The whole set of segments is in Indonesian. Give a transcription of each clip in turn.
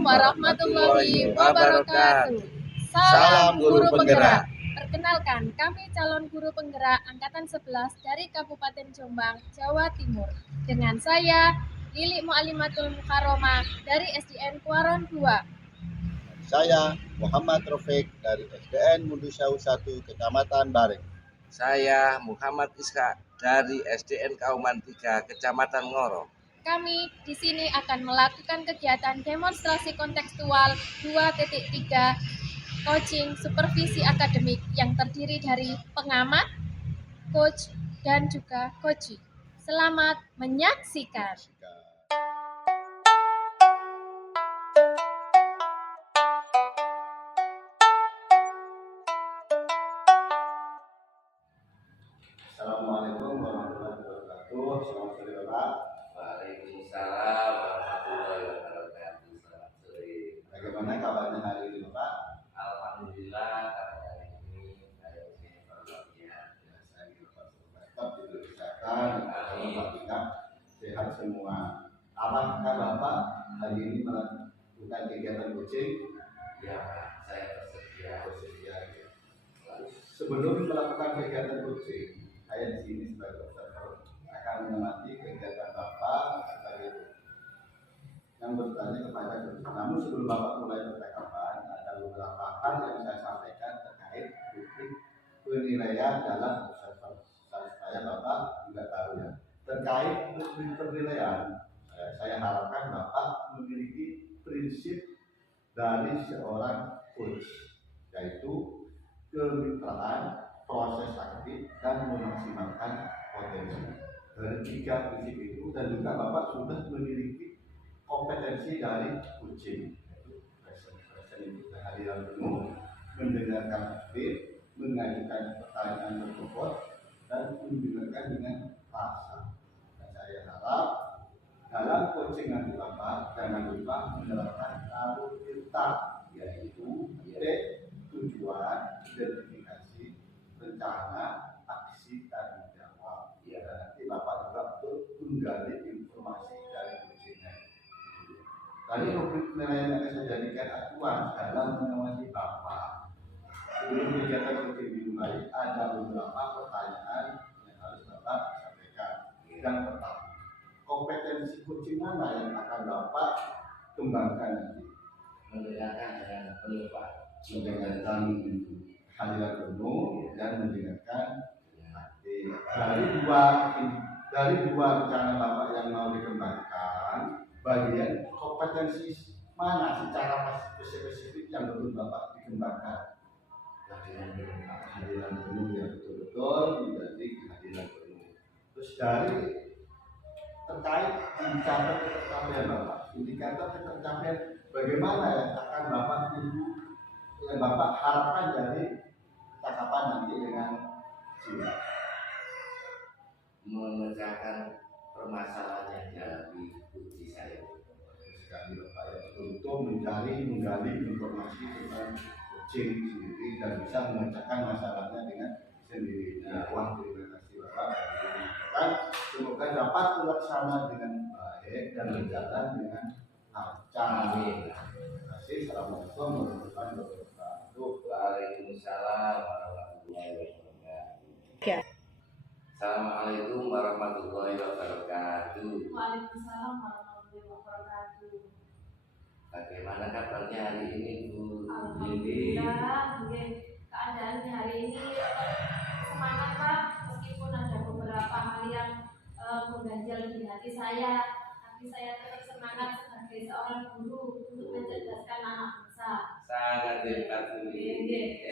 warahmatullahi wabarakatuh. Salam guru penggerak. Perkenalkan, kami calon guru penggerak Angkatan 11 dari Kabupaten Jombang, Jawa Timur. Dengan saya, Lili Mu'alimatul Mukarromah dari SDN Kuaron 2. Saya Muhammad Rafiq dari SDN Mundusau 1 Kecamatan Bareng. Saya Muhammad Iska dari SDN Kauman 3 Kecamatan Ngoro. Kami di sini akan melakukan kegiatan demonstrasi kontekstual 2.3 coaching supervisi akademik yang terdiri dari pengamat, coach, dan juga coachee. Selamat menyaksikan. Assalamualaikum warahmatullahi wabarakatuh. Selamat sore Bapak. Waalaikumsalam warahmatullahi wabarakatuh. Selamat sore. Bagaimana kabarnya hari ini Bapak? Alhamdulillah karena ini saya punya perhatian. Saya Bapak tetap diberi kesehatan, alhamdulillah sehat semua. Apakah Bapak hari ini melakukan kegiatan coaching? Ya, saya bersedia. Sebelum melakukan kegiatan coaching, saya di sini sebagai observer akan mengamati kegiatan Bapak sebagai yang bertanya kepada coaching. Namun sebelum Bapak mulai percakapan, ada beberapa hal yang saya sampaikan terkait rubrik penilaian dalam observer supaya Bapak juga tahu ya. Terkait rubrik penilaian, saya harapkan Bapak memiliki prinsip dari seorang coach, yaitu kemitraan, proses aktif, dan memaksimalkan potensi. Dari tiga prinsip itu, dan juga Bapak sudah memiliki kompetensi dari coaching, yaitu present itu kehadiran penuh, mendengarkan aktif, mengajukan pertanyaan berbobot, dan mendengarkan dengan rasa. Dan saya harap dalam coaching nanti Bapak jangan lupa menerapkan alur pintar, yaitu tujuan, identifikasi, rencana, aksi, dan jawab. Dan nanti Bapak juga untuk menggali informasi dari coachingnya. Tadi rubrik penilaian yang saya jadikan acuan dalam mengawasi Bapak. Sebelum kegiatan coaching dimulai, ada beberapa pertanyaan yang harus Bapak sampaikan. Yang pertama, kompetensi coaching mana yang akan Bapak kembangkan nanti? Mendengarkan dengan penuh Pak. Mendengarkan hadirat penuh dan mendengarkan aktif. Dari dua rencana Bapak yang mau dikembangkan, bagian kompetensi mana secara spesifik yang perlu Bapak dikembangkan? Hadiran penuh yang betul-betul menjadi hadiran penuh. Terus dari terkait indikator ketercapaian Bapak, indikator ketercapaian bagaimana yang akan Bapak yang Bapak harapkan dari cakapan nanti dengan sila? Memecahkan permasalahan yang dalam uji saya. Sekali Bapak ya, untuk menggali informasi tentang coaching sendiri dan bisa memecahkan masalahnya dengan sendiri. Wah, terima kasih Bapak. Semoga dapat terlaksana dengan baik dan berjalan dengan lancar. Terima kasih. Assalamualaikum warahmatullahi wabarakatuh. Waalaikumsalam warahmatullahi wabarakatuh. Assalamualaikum warahmatullahi wabarakatuh. Waalaikumsalam warahmatullahi wabarakatuh. Bagaimana kabarnya hari ini Bu? Alhamdulillah, keadaannya hari ini semangat Pak, meskipun ada beberapa hal yang mengganjal di hati saya, tapi saya tetap semangat sebagai seorang guru untuk mencerdaskan anak bangsa. Sangat hebat Bu.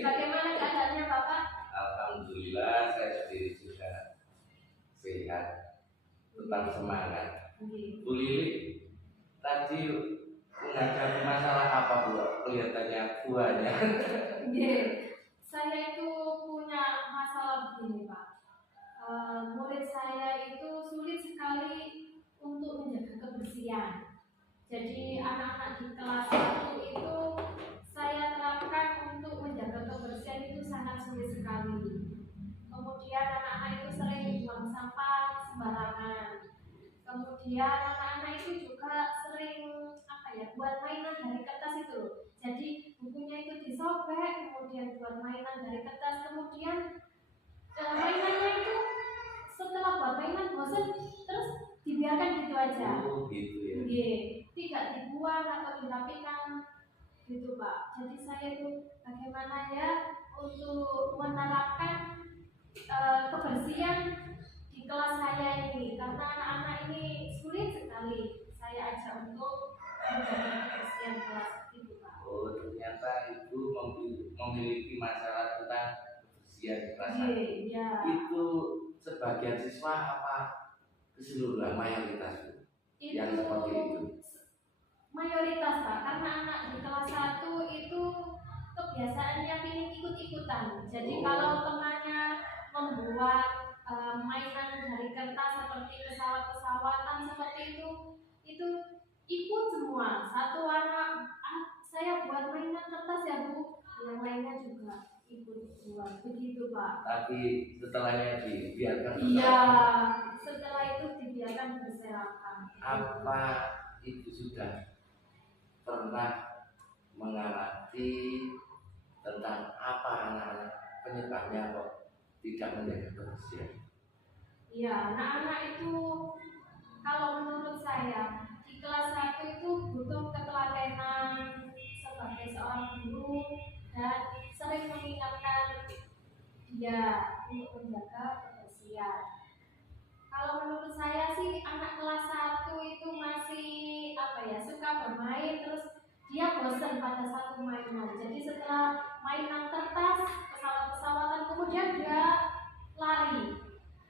Bagaimana keadaannya Bapak? Alhamdulillah saya sendiri juga sehat, tetap semangat. Bu Lili tadi menghadapi masalah apa Bu? Kelihatannya buahnya. Saya itu punya masalah begini Pak. Murid saya itu sulit sekali untuk menjaga kebersihan. Jadi anak-anak di kelas 1 itu saya terapkan untuk menjaga kebersihan itu sangat sulit sekali. Kemudian anak-anak itu sering buang sampah sembarangan. Kemudian anak-anak itu juga sering buat mainan dari buat mainan dari kertas, kemudian mainannya itu setelah buat mainan bosan terus dibiarkan gitu aja. Oh gitu ya. Iya, tidak dibuang atau dirapikan gitu Pak. Jadi saya itu bagaimana ya untuk menerapkan kebersihan di kelas saya ini, karena anak-anak ini sulit sekali saya ajak untuk menjaga kebersihan kelas itu Pak. Oh ternyata ibu memiliki masalah tentang kebersihan di kelas Iya, iya. itu sebagian siswa apa keseluruhan mayoritas Bu? Yang seperti itu? Mayoritas Pak, karena anak di kelas 1 itu kebiasaannya ingin ikut-ikutan. Jadi kalau temannya membuat mainan dari kertas seperti pesawat-pesawatan seperti itu ikut semua. Satu anak, saya buat mainan kertas ya Bu, yang lainnya juga ikut buat, begitu Pak. Tapi setelahnya dibiarkan. Iya, setelah itu dibiarkan berserakan. Apa ibu sudah pernah mengamati tentang apa anak-anak penyebabnya kok tidak menjaga kebersihan? Iya, anak-anak itu kalau menurut saya di kelas 1 itu butuh ketelatenan sebagai seorang guru dan sering mengingatkan dia untuk menjaga kebersihan. Kalau menurut saya sih anak kelas 1 itu masih suka bermain, terus dia bosan pada satu mainan. Jadi setelah mainan kertas, pesawat-pesawatan, kemudian dia lari.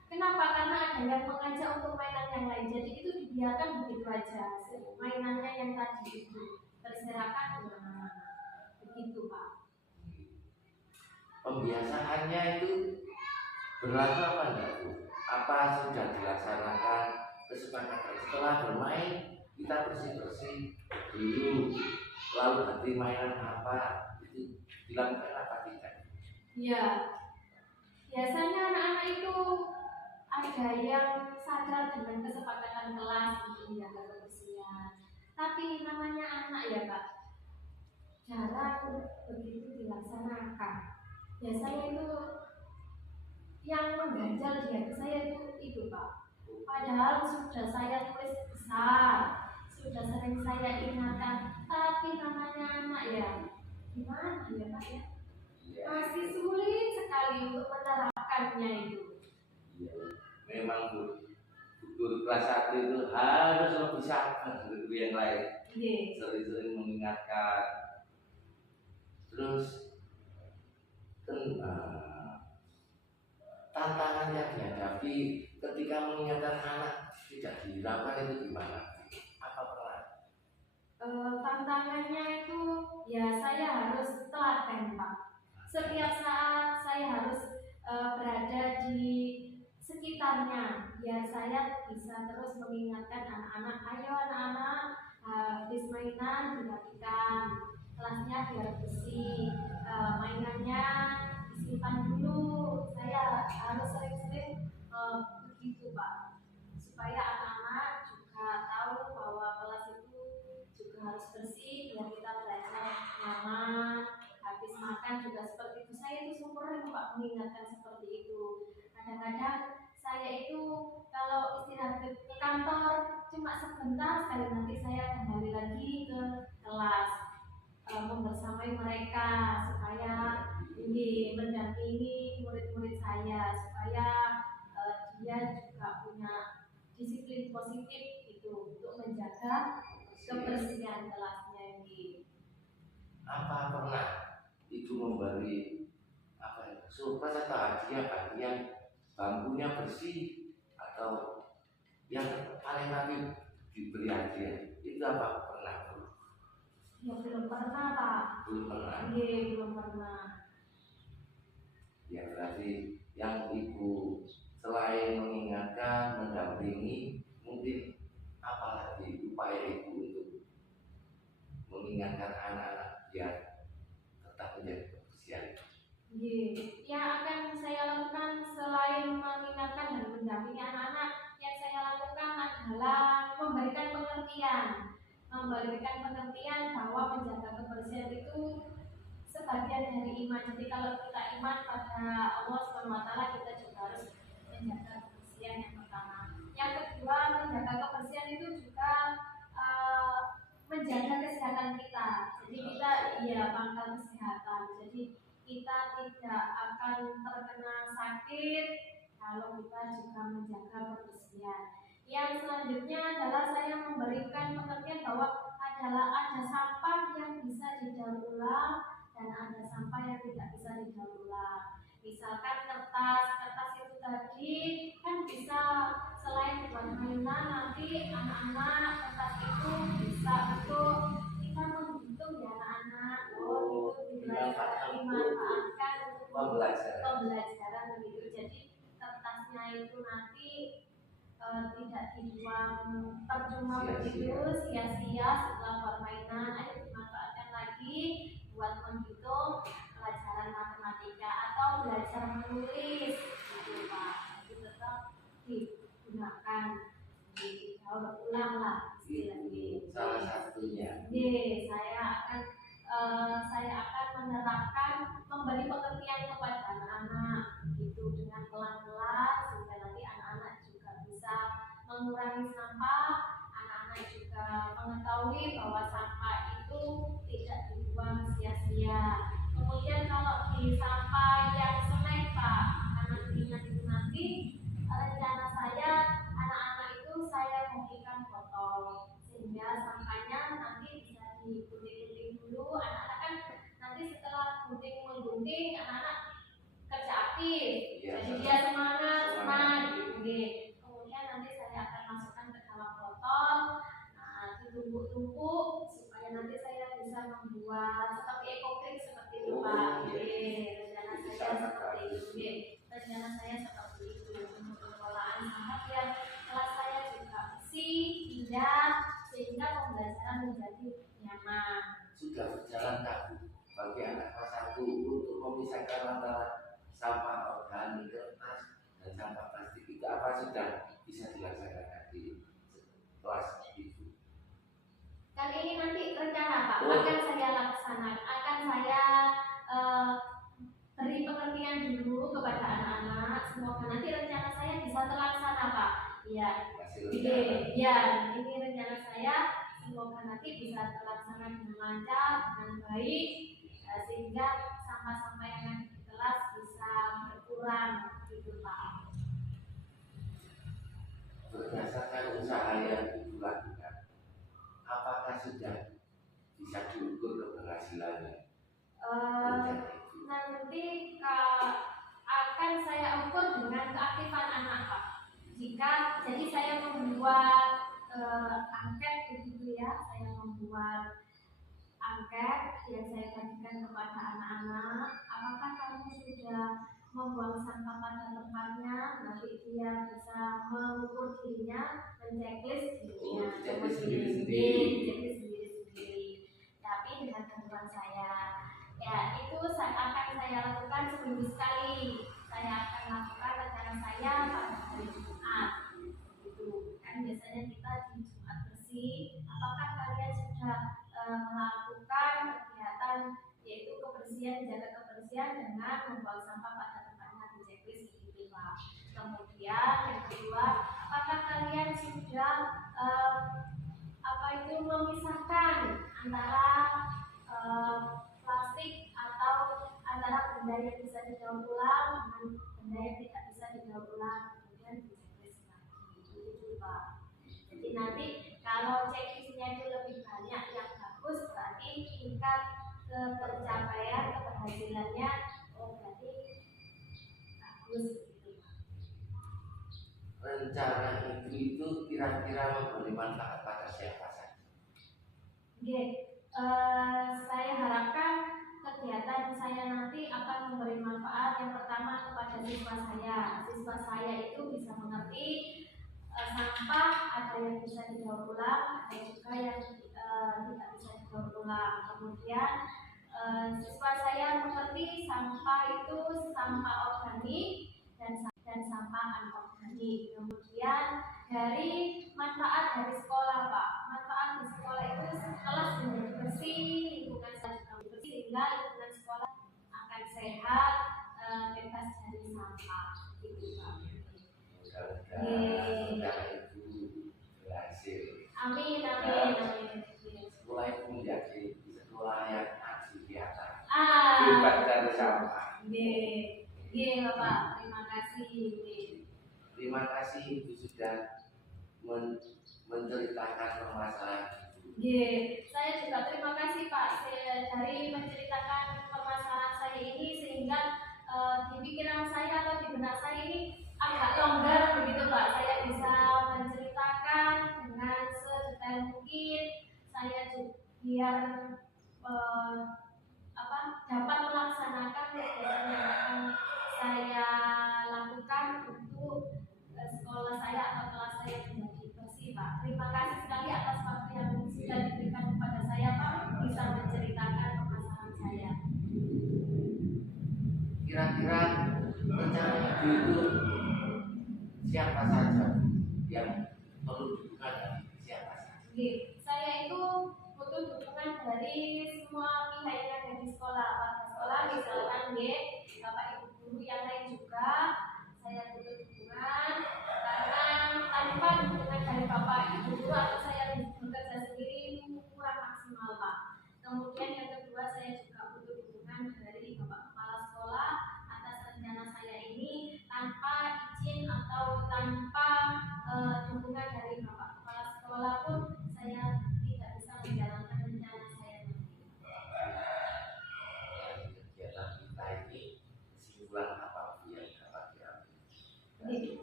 Kenapa? Karena ada yang mengajak untuk mainan yang lain. Jadi itu dibiarkan begitu aja. Mainannya yang tadi itu berserakan kemana-mana. Begitu Pak. Pembiasaannya itu berlaku apa enggak Bu? Apa sudah dilaksanakan kesepakatan setelah bermain kita bersih-bersih dulu, lalu nanti mainan apa itu dilakukan apa tidak? Iya, biasanya anak-anak itu ada yang sadar dengan kesepakatan kelas untuk menjaga kebersihan. Tapi namanya anak ya Pak, jarang begitu dilaksanakan. Biasanya itu yang mengganjal di hati saya itu Pak. Padahal sudah saya tulis besar, sudah sering saya ingatkan, tapi namanya anak ya, gimana ya Pak ya? Masih sulit sekali untuk menerapkannya itu. Iya, memang Bu, guru kelas 1 itu harus lebih sabar dari guru yang lain. Sering-sering mengingatkan. Terus tantangan yang dihadapi ketika mengingatkan anak tidak dilakukan itu gimana? Apa pernah? Tantangannya itu ya saya harus telaten Pak. Setiap saat saya harus berada di sekitarnya biar saya bisa terus mengingatkan anak-anak, ayo anak-anak habis mainan dirapikan, kelasnya biar bersih, mainannya disimpan dulu. Saya harus sering-sering begitu Pak, supaya anak-anak juga tahu bahwa kelas itu juga harus bersih biar kita belajar nyaman. Habis makan juga seperti itu. Saya itu sempurna Pak mengingatkan seperti itu. Kadang-kadang saya itu kalau istirahat ke kantor cuma sebentar sekali, nanti saya kembali lagi ke kelas membersamai mereka supaya ini mendampingi murid-murid saya, supaya dia juga punya disiplin positif itu untuk menjaga kebersihan kelasnya ini. Apa pernah ibu memberi surprise atau hadiah bagi yang bangkunya bersih atau yang paling tadi diberi hadiah itu apa pernah? Ya belum pernah Pak. Belum pernah. Iya belum pernah. Ya berarti yang ibu selain mengingatkan, mendampingi, mungkin apalagi upaya ibu untuk mengingatkan anak-anak biar tetap menjaga kebersihan. Yang akan saya lakukan selain mengingatkan dan mendampingi anak-anak, yang saya lakukan adalah memberikan pengertian bahwa menjaga kebersihan itu sebagian dari iman. Jadi kalau kita iman pada Allah Subhanahu wa taala, kita juga harus menjaga kebersihan yang pertama. Yang kedua, menjaga kebersihan itu juga menjaga kesehatan kita. Jadi kita pangkal kesehatan. Jadi kita tidak akan terkena sakit kalau kita juga menjaga kebersihan. Yang selanjutnya adalah saya memberikan pengertian bahwa ada sampah yang bisa didaur ulang dan ada sampah yang tidak bisa didaur ulang. Misalkan kertas itu tadi kan bisa selain buat mainan, nanti anak-anak kertas itu bisa untuk kita menghitung ya anak-anak. Oh itu dimanfaatkan untuk pembelajaran begitu. Jadi kertasnya itu nanti tidak dibuang percuma begitu sia-sia setelah permainan, ayo dimanfaatkan lagi buat menghitung pelajaran matematika atau belajar menulis gitu Pak. Itu tetap digunakan, didaur ulang lah istilahnya. Salah satunya. Saya akan menerapkan memberi pengertian kepada anak-anak gitu dengan pelan-pelan sehingga nanti anak-anak juga bisa mengurangi sampah. Anak-anak juga mengetahui bahwa sampah itu tidak dibuang sia-sia. Kemudian kalau di sampah yang snack Pak, makanan ringan itu nanti rencana saya anak-anak itu saya bagikan botol sehingga sampahnya nanti bisa digunting-gunting dulu. Anak-anak kan nanti setelah gunting-menggunting anak-anak kerja aktif, jadi dia semangat gitu. Kemudian nanti saya akan masukkan ke dalam botol, ditumpuk-tumpuk supaya nanti saya bisa membuat seperti ekobrik seperti itu Pak. Rencana saya seperti itu untuk pengelolaan sampah yang kelas saya juga bersih, indah, sehingga pembelajaran menjadi nyaman. Sudah berjalan kaki bagi anak kelas 1 untuk memisahkan antara sampah organik, kertas, dan sampah plastik. Itu apa sudah bisa dilaksanakan di kelas itu? Kali ini nanti rencana Pak, akan saya laksanakan, akan saya beri pengertian dulu kepada anak-anak. Semoga nanti rencana saya bisa terlaksana Pak. Ini rencana saya. Semoga nanti bisa terlaksana dengan lancar, dengan baik, sehingga sampah-sampah yang ada di kelas bisa berkurang, gitu Pak. Berdasarkan usaha yang dilakukan, apakah sudah bisa diukur keberhasilannya? Nanti akan saya ukur dengan keaktifan anak Pak. Jadi saya membuat angket begitu ya, saya membuat angket yang saya bagikan kepada anak-anak. Apakah kamu sudah membuang sampah pada tempatnya? Nanti dia bisa mengukur dirinya, menceklis dirinya, sendiri. Tapi dengan bantuan saya, itu akan saya lakukan seminggu sekali. Saya akan lakukan rencana saya pada hari Jumat. Kan biasanya kita di Jumat bersih. Apakah kalian sudah melakukan kegiatan yaitu kebersihan, jaga kebersihan dengan membuang sampah pada tempatnya di checklist gitu Pak. Kemudian yang kedua, apakah kalian sudah memisahkan antara plastik atau antara benda yang bisa didaur ulang dengan benda yang tidak bisa didaur ulang, kemudian di checklist lagi gitu Pak. Jadi nanti kalau checklistnya itu lebih banyak yang bagus, berarti tingkat tercapaian keberhasilannya berarti bagus gitu Pak. Rencana itu kira-kira memberi manfaat pada siapa saja? Saya harapkan kegiatan saya nanti akan memberi manfaat yang pertama kepada siswa saya. Siswa saya itu bisa mengerti sampah ada yang bisa didaur ulang, ada juga yang tidak bisa didaur ulang. Kemudian siswa saya mengerti sampah itu sampah organik dan sampah anorganik. Kemudian dari manfaat dari sekolah Pak, manfaat di sekolah itu kelas menjadi bersih, lingkungan juga bersih, sehingga lingkungan sekolah Gitu Pak. Mudah-mudahan saudara itu berhasil. Amin, amin, amin. Sekolah itu menjadi sekolah yang asli di atas. Ah, Bebas dari sampah. Bapak, terima kasih. Terima kasih Ibu sudah menceritakan permasalahan itu. Saya juga terima kasih Pak dari menceritakan permasalahan saya ini sehingga di pikiran saya atau di benak saya ini agak longgar begitu Pak. Saya bisa menceritakan dengan sedetail mungkin. Saya juga biar dapat melaksanakan kegiatan yang akan saya lakukan untuk sekolah saya atau kelas saya menjadi bersih Pak. Terima kasih sekali atas waktu yang sudah diberikan kepada saya Pak, bisa menceritakan permasalahan saya. Kira-kira rencana Ibu itu siapa saja yang perlu dukungan dari siapa saja? Saya itu butuh dukungan dari semua pihak yang ada di sekolah, warga sekolah, misalkan Bapak Ibu guru yang lain juga. Saya butuh dukungan karena tanpa dukungan dari Bapak Ibu guru atau saya bekerja sendiri itu kurang maksimal Pak. Kemudian yang kedua saya juga butuh dukungan dari Bapak Kepala Sekolah atas rencana saya ini. Tanpa izin atau tanpa dukungan dari Bapak Kepala Sekolah pun saya tidak bisa menjalankan rencana saya nanti. Kegiatan kita ini kesimpulan apa yang dapat diambil?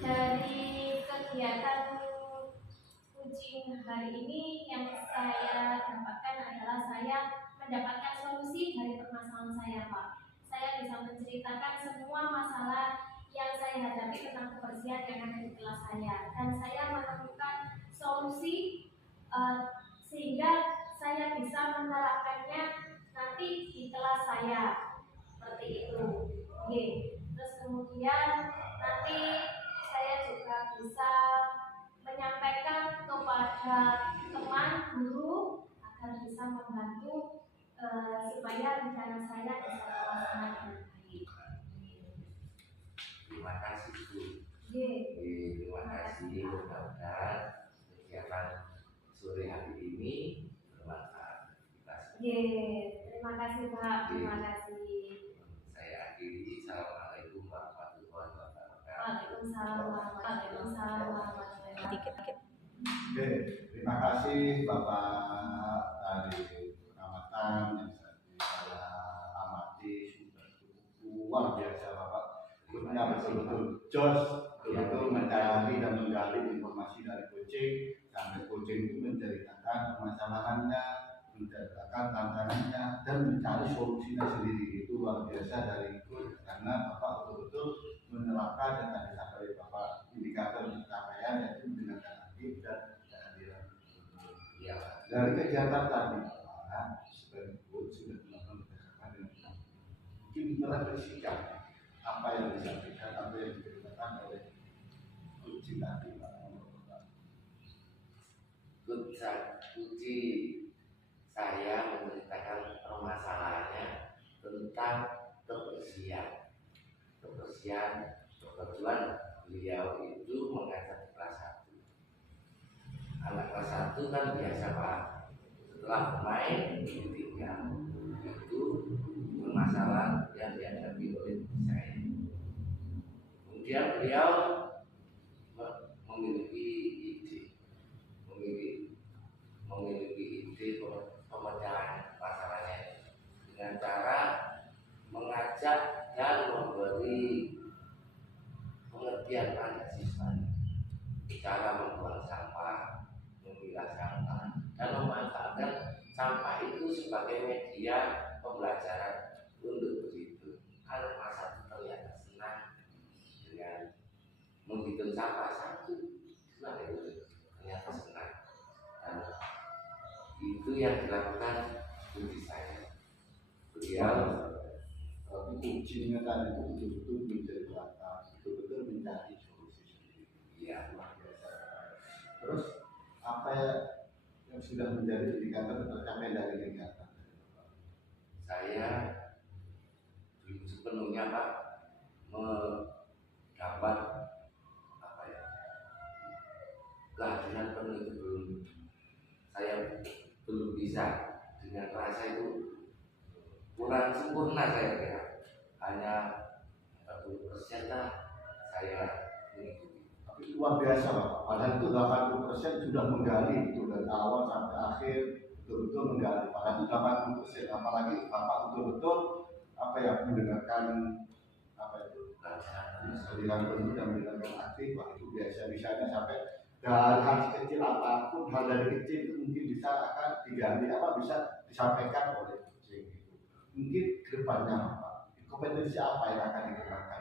Dari kegiatan coaching hari ini yang saya dapatkan adalah saya mendapatkan solusi dari permasalahan saya Pak. Saya bisa menceritakan semua masalah yang saya hadapi tentang kebersihan yang ada di kelas saya, dan saya menemukan solusi sehingga saya bisa menerapkannya nanti di kelas saya seperti itu. Terus kemudian nanti saya juga bisa menyampaikan kepada teman guru agar bisa membantu supaya rencana saya bisa terlaksana dengan baik. Terima kasih Bu. Terima Terima kasih. Mudah-mudahan kegiatan sore hari ini bermanfaat. Terima kasih Pak. Terima kasih. Saya akhiri. Assalamualaikum warahmatullahi wabarakatuh. Waalaikumsalam warahmatullahi wabarakatuh. Oke, terima kasih Bapak dari pengamatan yang saya amati, sudah cukup luar biasa Bapak. Punya betul-betul jos, betul-betul mencari dan menggali informasi dari coaching, sampai coaching itu menceritakan permasalahannya, menceritakan tantangannya, dan mencari solusinya sendiri. Itu luar biasa dari coach, karena Bapak betul-betul menerapkan dan tadi sampai Bapak indikator pencapaian yaitu mendengarkan aktif dan kehadiran. Ya. Dari kegiatan tadi Bapak sebagai coach sudah melakukan berdasarkan dengan mungkin merefleksikan apa yang disampaikan, apa yang diceritakan oleh coaching tadi Pak. Kunci saya menceritakan permasalahannya tentang kebersihan. Kebetulan beliau itu mengajar di kelas 1. Anak kelas 1 kan biasa Pak, setelah bermain ditinggal. Itu permasalahan yang dihadapi oleh saya. Kemudian beliau memiliki ide pemecahan masalahnya dengan cara mengajak dan memberi pengertian pada siswanya cara membuang sampah, memilah sampah, dan memanfaatkan sampah itu sebagai media pembelajaran untuk begitu. Anak kelas 1 terlihat senang dengan menghitung sampah satu, ternyata senang. Dan itu yang dilakukan studi saya. Beliau tapi kuncinya tadi itu betul-betul menceritakan, betul-betul mencari solusi sendiri. ya Luar biasa. Terus apa yang sudah menjadi indikator tercapai dari kegiatan? saya belum sepenuhnya Pak mendapat apa ya, kehadiran penuh itu saya belum bisa. Dengan rasa itu kurang sempurna saya kira, hanya 40% lah saya mengikuti. Tapi luar biasa Bapak, padahal itu 80% sudah menggali itu dari awal sampai akhir, betul-betul menggali. Padahal itu 80%, apalagi Bapak betul-betul apa ya, mendengarkan apa itu aliran penuh dan mendengarkan aktif. Wah itu biasa-bisanya sampai dari hal kecil apapun, hal dari kecil itu mungkin bisa akan digali apa bisa disampaikan oleh kucing itu. Mungkin kedepannya Bapak, kompetensi apa yang akan dikembangkan?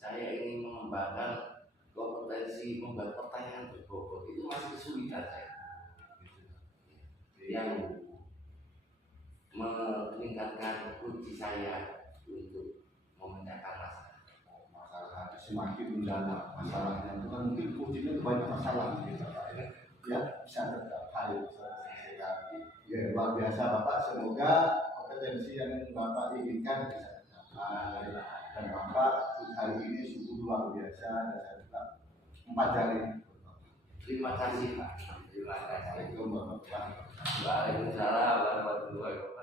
Saya ingin mengembangkan kompetensi membuat pertanyaan berbobot. Itu masih kesulitan saya. Yang meningkatkan kunci saya untuk memecahkan masalah. Semakin mendalam masalahnya itu kan mungkin kucingnya itu banyak masalah gitu Pak ya, bisa tercapai, bisa diselesaikan. Ya luar biasa Bapak, semoga kompetensi yang Bapak inginkan bisa tercapai dan Bapak hari ini sungguh luar biasa dan saya juga mempelajari. Terima kasih Pak. Terima kasih. Assalamualaikum warahmatullahi wabarakatuh. Waalaikumsalam warahmatullahi wabarakatuh.